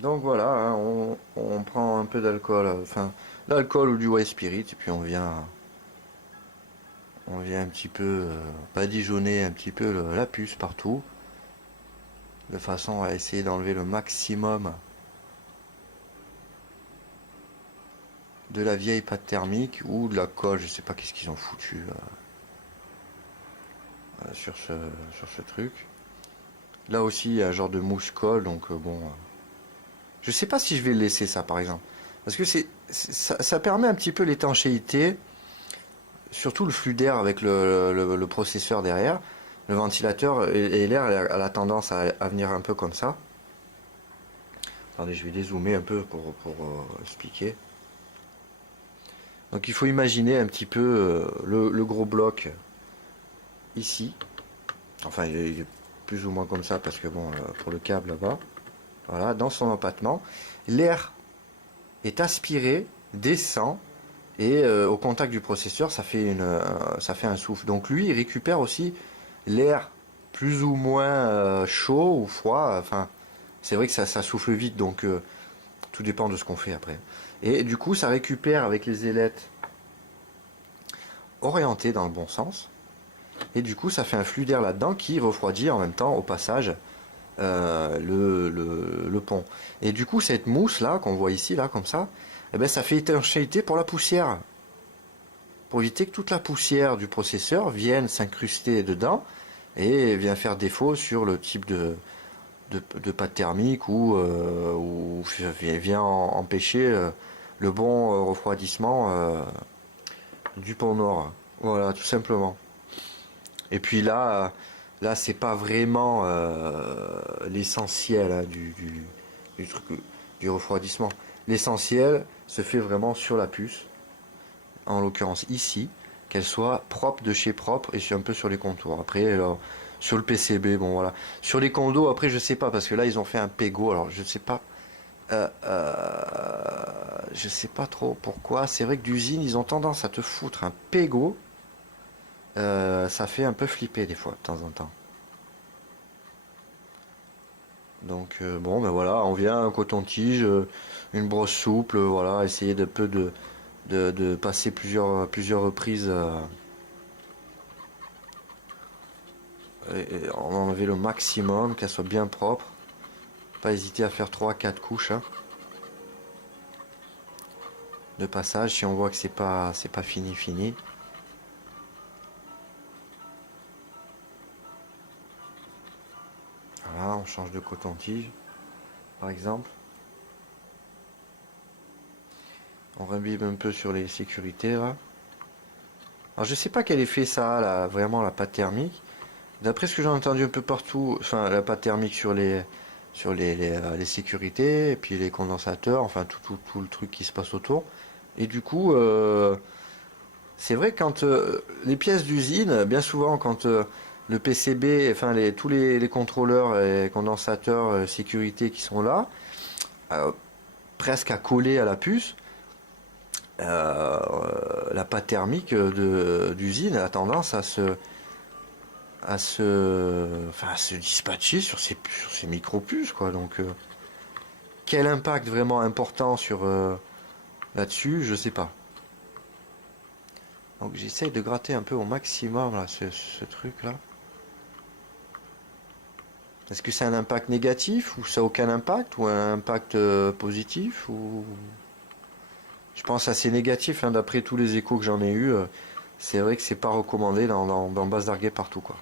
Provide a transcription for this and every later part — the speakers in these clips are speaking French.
Donc voilà, hein, on prend un peu d'alcool, enfin l'alcool ou du white spirit, et puis on vient un petit peu badigeonner un petit peu la puce partout, de façon à essayer d'enlever le maximum de la vieille pâte thermique ou de la colle, je sais pas qu'est-ce qu'ils ont foutu sur ce truc. Là aussi, il y a un genre de mousse colle, donc bon, je sais pas si je vais le laisser ça par exemple, parce que ça permet un petit peu l'étanchéité, surtout le flux d'air avec le processeur derrière. Le ventilateur et l'air a tendance à venir un peu comme ça. Attendez, je vais dézoomer un peu pour expliquer. Donc il faut imaginer un petit peu le gros bloc ici. Enfin, il est plus ou moins comme ça parce que bon, pour le câble là-bas. Voilà, dans son empattement. L'air est aspiré, descend et au contact du processeur, ça fait un souffle. Donc lui, il récupère aussi l'air plus ou moins chaud ou froid. Enfin, c'est vrai que ça souffle vite, donc tout dépend de ce qu'on fait après. Et du coup, ça récupère avec les ailettes orientées dans le bon sens. Et du coup, ça fait un flux d'air là-dedans qui refroidit en même temps, au passage, le pont. Et du coup, cette mousse là qu'on voit ici, là, comme ça, eh ben, ça fait étanchéité pour la poussière. Pour éviter que toute la poussière du processeur vienne s'incruster dedans et vienne faire défaut sur le type de pâte thermique ou vient empêcher le bon refroidissement du pont nord. Voilà, tout simplement. Et puis là c'est pas vraiment l'essentiel hein, du truc du refroidissement. L'essentiel se fait vraiment sur la puce, en l'occurrence ici, qu'elle soit propre de chez propre et un peu sur les contours. Après, alors, sur le PCB, bon voilà. Sur les condos, après je sais pas parce que là ils ont fait un Pego, alors je sais pas trop pourquoi. C'est vrai que d'usine ils ont tendance à te foutre un Pego. Ça fait un peu flipper des fois de temps en temps. Donc bon ben voilà, on vient un coton-tige, une brosse souple, voilà, essayer de peu de passer plusieurs reprises et en enlever le maximum, qu'elle soit bien propre. Pas hésiter à faire trois quatre couches hein, de passage si on voit que c'est pas fini. Voilà, on change de coton-tige par exemple. On rembibe un peu sur les sécurités là. Alors je sais pas quel effet ça a là, vraiment la pâte thermique. D'après ce que j'ai entendu un peu partout, enfin la pâte thermique sur les sécurités et puis les condensateurs, enfin tout le truc qui se passe autour. Et du coup, c'est vrai quand les pièces d'usine, bien souvent quand le PCB, enfin tous les contrôleurs et condensateurs sécurité qui sont là, euh, presque à coller à la puce, la pâte thermique d'usine a tendance à se dispatcher sur ces micro-puces, quoi. Donc, quel impact vraiment important sur là-dessus, je sais pas. Donc, j'essaye de gratter un peu au maximum là, ce truc-là. Est-ce que c'est un impact négatif ou ça n'a aucun impact ou un impact positif ou je pense assez négatif hein, d'après tous les échos que j'en ai eu. C'est vrai que c'est pas recommandé dans base d'arguet partout quoi.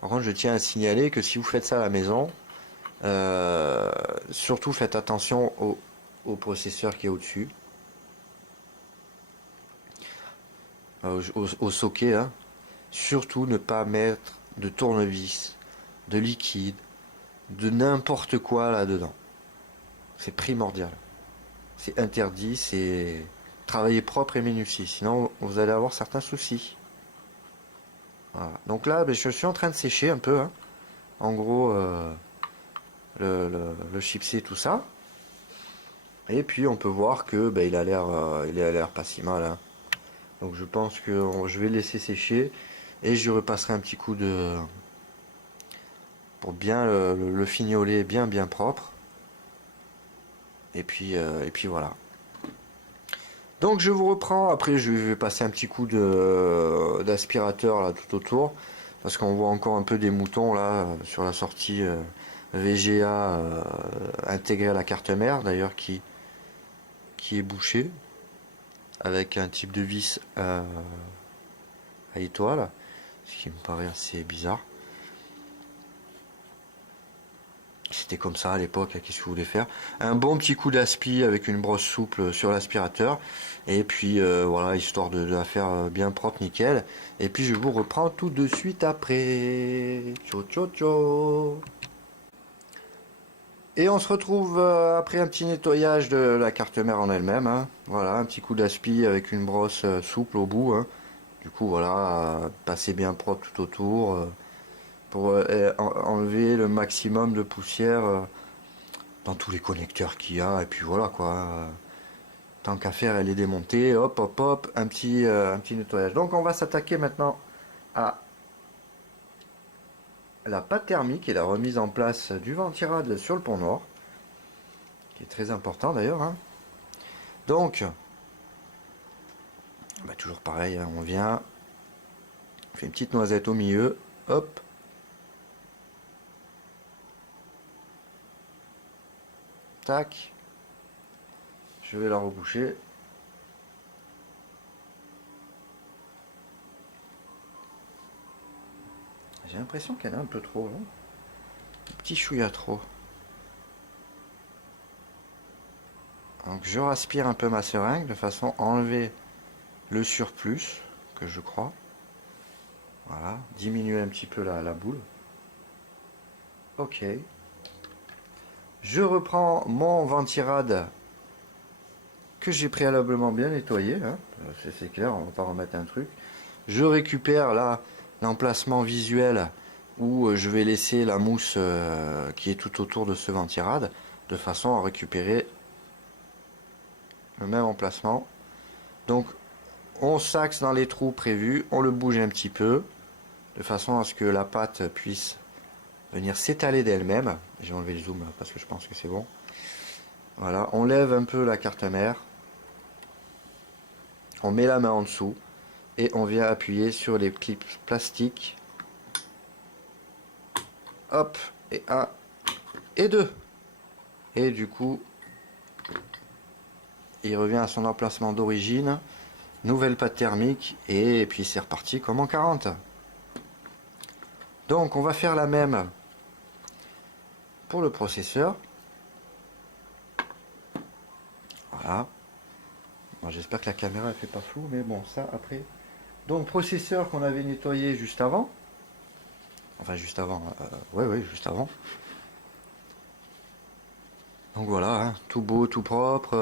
Par contre, je tiens à signaler que si vous faites ça à la maison, surtout faites attention au processeur qui est au-dessus, au socket. Hein. Surtout ne pas mettre de tournevis, de liquide, de n'importe quoi là-dedans. C'est primordial. C'est interdit, c'est travailler propre et minutieux. Sinon, vous allez avoir certains soucis. Voilà. Donc là, ben, je suis en train de sécher un peu. Hein. En gros, le chipset, tout ça. Et puis on peut voir que ben, il a l'air pas si mal. Hein. Donc je pense que je vais le laisser sécher et je repasserai un petit coup pour bien le fignoler bien propre. Et puis voilà. Donc je vous reprends, après je vais passer un petit coup d'aspirateur là tout autour, parce qu'on voit encore un peu des moutons là sur la sortie VGA intégrée à la carte mère, d'ailleurs qui est bouchée, avec un type de vis à étoile, ce qui me paraît assez bizarre. C'était comme ça à l'époque, qu'est-ce que vous voulez faire? Un bon petit coup d'aspi avec une brosse souple sur l'aspirateur. Et puis voilà, histoire de la faire bien propre, nickel. Et puis je vous reprends tout de suite après. Ciao, ciao, ciao. Et on se retrouve après un petit nettoyage de la carte mère en elle-même, hein. Voilà, un petit coup d'aspi avec une brosse souple au bout, hein. Du coup, voilà, passer bien propre tout autour pour enlever le maximum de poussière dans tous les connecteurs qu'il y a. Et puis voilà quoi. Tant qu'à faire, elle est démontée. Hop, hop, hop, un petit nettoyage. Donc on va s'attaquer maintenant à la pâte thermique et la remise en place du ventirad sur le pont nord, qui est très important d'ailleurs, hein. Donc, bah, toujours pareil, hein, on vient, on fait une petite noisette au milieu, hop. Tac. Je vais la reboucher. J'ai l'impression qu'elle est un peu trop, hein. Un petit chouïa trop. Donc je raspire un peu ma seringue de façon à enlever le surplus, que je crois. Voilà, diminuer un petit peu la boule. Ok. Je reprends mon ventirad que j'ai préalablement bien nettoyé, hein. C'est clair, on va pas remettre un truc. Je récupère là l'emplacement visuel où je vais laisser la mousse qui est tout autour de ce ventirad, de façon à récupérer le même emplacement. Donc on s'axe dans les trous prévus, on le bouge un petit peu, de façon à ce que la pâte puisse venir s'étaler d'elle-même. J'ai enlevé le zoom parce que je pense que c'est bon. Voilà, on lève un peu la carte mère, on met la main en dessous et on vient appuyer sur les clips plastiques. Hop, et un, et deux. Et du coup, il revient à son emplacement d'origine. Nouvelle pâte thermique et puis c'est reparti comme en 40. Donc on va faire la même pour le processeur. Voilà. Bon, j'espère que la caméra ne fait pas flou, mais bon, ça après. Donc processeur qu'on avait nettoyé juste avant. Enfin juste avant. Ouais, juste avant. Donc voilà, hein, tout beau, tout propre.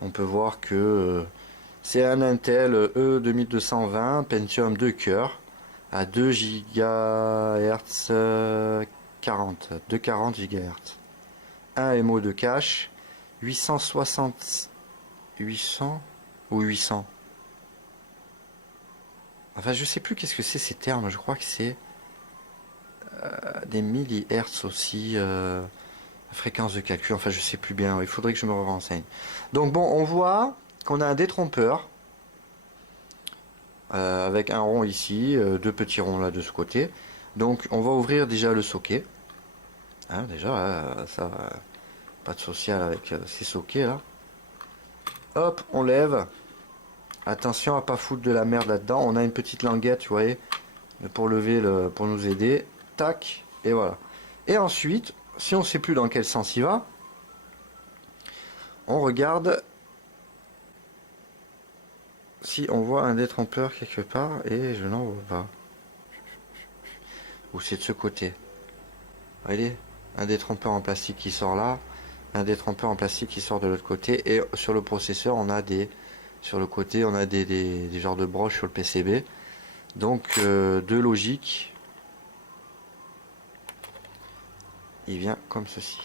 On peut voir que c'est un Intel E2220 Pentium 2 cœurs à 2 GHz 40, 240 GHz. 1 MO de cache, 860, 800 ou 800. Enfin, je sais plus qu'est-ce que c'est ces termes. Je crois que c'est des millihertz aussi, fréquence de calcul. Enfin, je sais plus bien. Il faudrait que je me renseigne. Donc bon, on voit qu'on a un détrompeur avec un rond ici, deux petits ronds là de ce côté. Donc on va ouvrir déjà le socket. Hein, déjà, ça, pas de social avec ces sockets là. Hop, on lève. Attention à pas foutre de la merde là-dedans. On a une petite languette, vous voyez, pour lever, pour nous aider. Tac, et voilà. Et ensuite, si on ne sait plus dans quel sens il va, on regarde si on voit un détrompeur quelque part, et je n'en vois pas. Ou c'est de ce côté. Vous voyez, un détrompeur en plastique qui sort là, un détrompeur en plastique qui sort de l'autre côté, et sur le processeur, on a des... Sur le côté, on a des genres de broches sur le PCB. Donc, de logique, il vient comme ceci.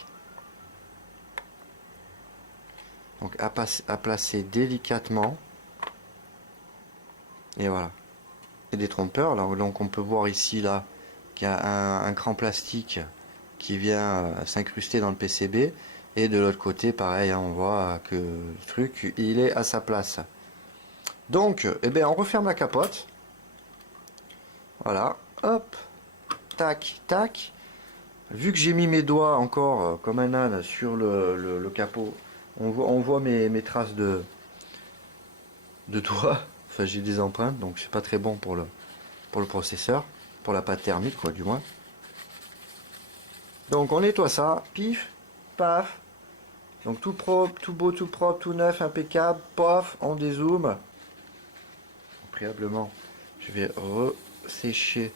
Donc, à placer délicatement. Et voilà. Et des trompeurs, là, donc on peut voir ici, là, qui a un cran plastique qui vient s'incruster dans le PCB. Et de l'autre côté, pareil, hein, on voit que le truc, il est à sa place. Donc, eh bien, on referme la capote. Voilà, hop, tac, tac. Vu que j'ai mis mes doigts encore comme un âne sur le capot, on voit mes traces de doigts. Enfin, j'ai des empreintes, donc c'est pas très bon pour le processeur, pour la pâte thermique, quoi, du moins. Donc, on nettoie ça, pif, paf. Donc, tout propre, tout beau, tout propre, tout neuf, impeccable, paf, on dézoome. Préalablement, je vais ressécher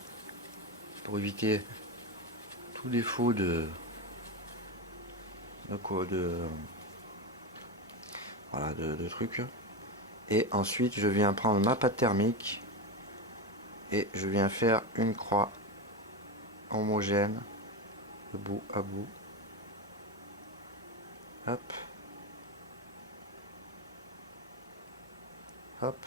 pour éviter tout défaut voilà, de trucs. Et ensuite, je viens prendre ma pâte thermique et je viens faire une croix homogène de bout à bout. Hop. Hop.